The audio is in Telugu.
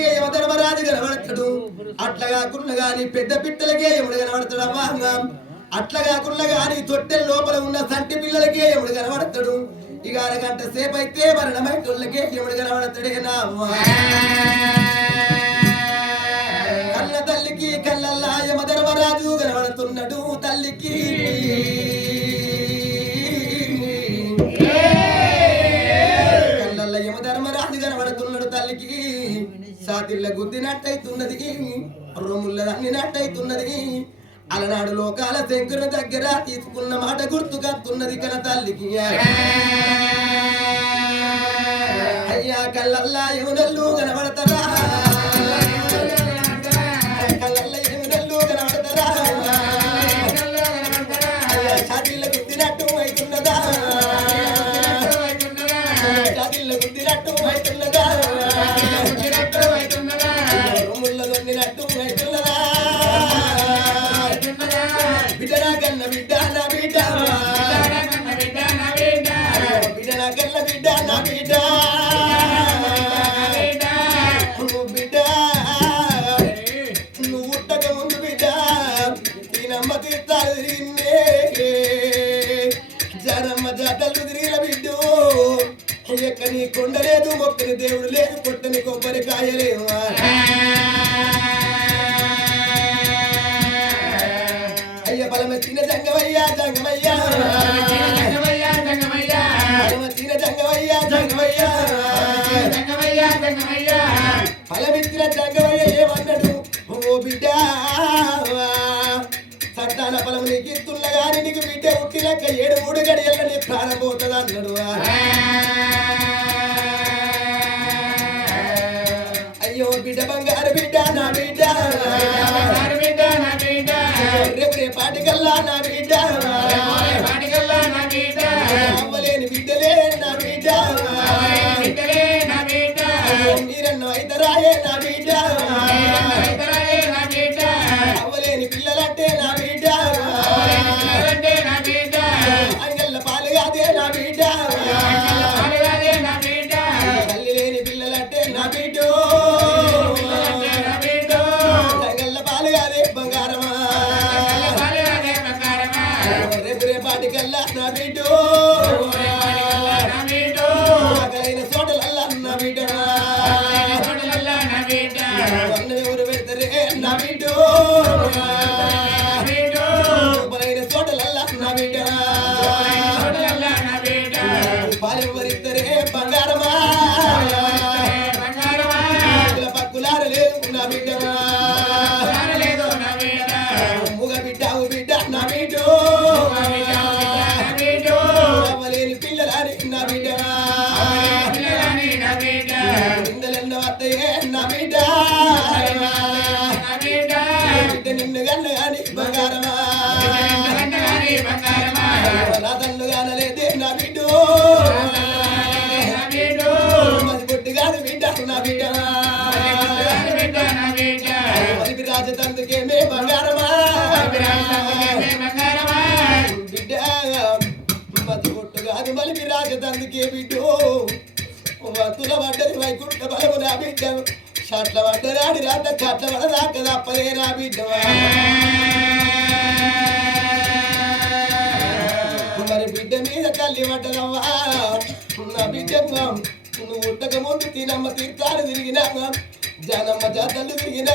పిట్టలకే యమధర్మరాజు కనబడతాడు. అట్లా కాకుండా గాని పెద్ద పిట్టలకే యముడు కనబడతాడు. అవ్వ అట్లా కాకుండా గాని తొట్టెల లోపల ఉన్న సంటి పిల్లలకే యముడు కనబడతాడు. ఇక అరగంట సేపు అయితే మరణమైటోళ్ళకే యముడు కనబడతాడే నా అవ్వ. కళ్ళ తల్లికి కళ్ళల్లా యమధర్మరాజు కనబడుతున్నాడు. తల్లికి కళ్ళల్ల యమధర్మరాజు కనబడుతున్నాడు. తల్లికి సాతిళ్ళ గుద్దినట్టయితున్నది, రొమ్ముల అన్నినట్టయితున్నది. అలనాడు లోకాల శంకరుని దగ్గర తీసుకున్న మాట గుర్తుకత్తున్నది కల తల్లికి. అయ్యా కళ్ళల్లా యమునల్లు కనబడతారా, కళ్ళల్లా యమునల్లు కనబడతారా, అయ్యా ఛాతీళ్ళ గుద్దినట్టు అవుతున్నదా, ఛాతీళ్ళ గుద్దినట్టు అవుతున్నదా, రొమ్ముల్లో దొంగినట్టు అవుతున్నదా. బిడ్డనా కన్న బిడ్డ నా బిడ్డ, బిడ్డనా కన్న బిడ్డ నా బిడ్డ, బిడ్డ నువ్వు ఉట్టక ముందు బిడ్డ ఈ నమ్మ తీర్థాలు తిరిగిందే, జనమ్మ జాతలు తిరిగిన బిడ్డు. ఎక్కని కొండ లేదు, మొక్కని దేవుడు లేదు, కొట్టని కొబ్బరికాయ లేదు. అయ్య బలమచ్చిన జంగమయ్యా జంగమయ్యా, బలమచ్చిన జంగమయ్యా జంగమయ్యా, బలమిచ్చిన జంగమయ్య ఏమన్నాడు, ఓ బిడ్డ సంతాన బలం నీకు ఇస్తున్నా గాని నీకు బిడ్డ ఉట్టినాక 7 గడియల్లో నీ ప్రాణం పోతుంది అన్నాడు. అయ్యో బిడ్డ బంగారు బిడ్డ నా బిడ్డ, రేపు పాటికల్లా నా బిడ్డ, అవ్వలేని బిడ్డలే నా బిడ్డ, మీరన్న వైతరాయే నా బిడ్డ, అవ్వలేని పిల్లలంటే నా బిడ్డ, అంగళ్ళ పాలుగాదే నా బిడ్డ, తల్లి లేని పిల్లలంటే నా బిడ్డ, అంగళ్ళ పాలుగాదే బంగారమా, రేపు రేపాటికల్లా నా బిడ్డ, ఆకలైన చోటలల్లా నా బిడ్డ, ఎవరు పెడతారే నా బిడ్డ, బలైన చోటలల్లా నా బిడ్డ, పాలెవరిద్దరే బంగారమా, పక్కులార లేదు నా బిడ్డ, ముగ బిడ్డావు బిడ్డ నా బిడ్డ, అవ్వలేని పిల్లలని నా బిడ్డ, నిన్నలెన్న వద్దయే నా బిడ్డ, బిడ్డ నిన్ను గన్ను గాని బంగారమా, నా తన్ను గానలేదే నా బిడ్డ, మది పొట్టి కాదు బిడ్డ నా బిడ్డ, మది రాజతందుకేమే బంగారమా, బిడ్డ మది పొట్టు కాదు మలిపి రాజతందుకే బిడ్డ, వత్తుల పడ్డది వైకుంఠ బలము నా బిడ్డ, షాట్ల పడ్డరాడి రాత కట్ల పడదాక తప్పలే నా బిడ్డ. మరి బిడ్డ మీద తల్లి పడ్డదవ్వా నా బిడ్డ, నువ్వు ఉట్టక ముందు తినమ్మ తీర్థాలు తిరిగినా, జనమ్మ జాతలు తిరిగినా.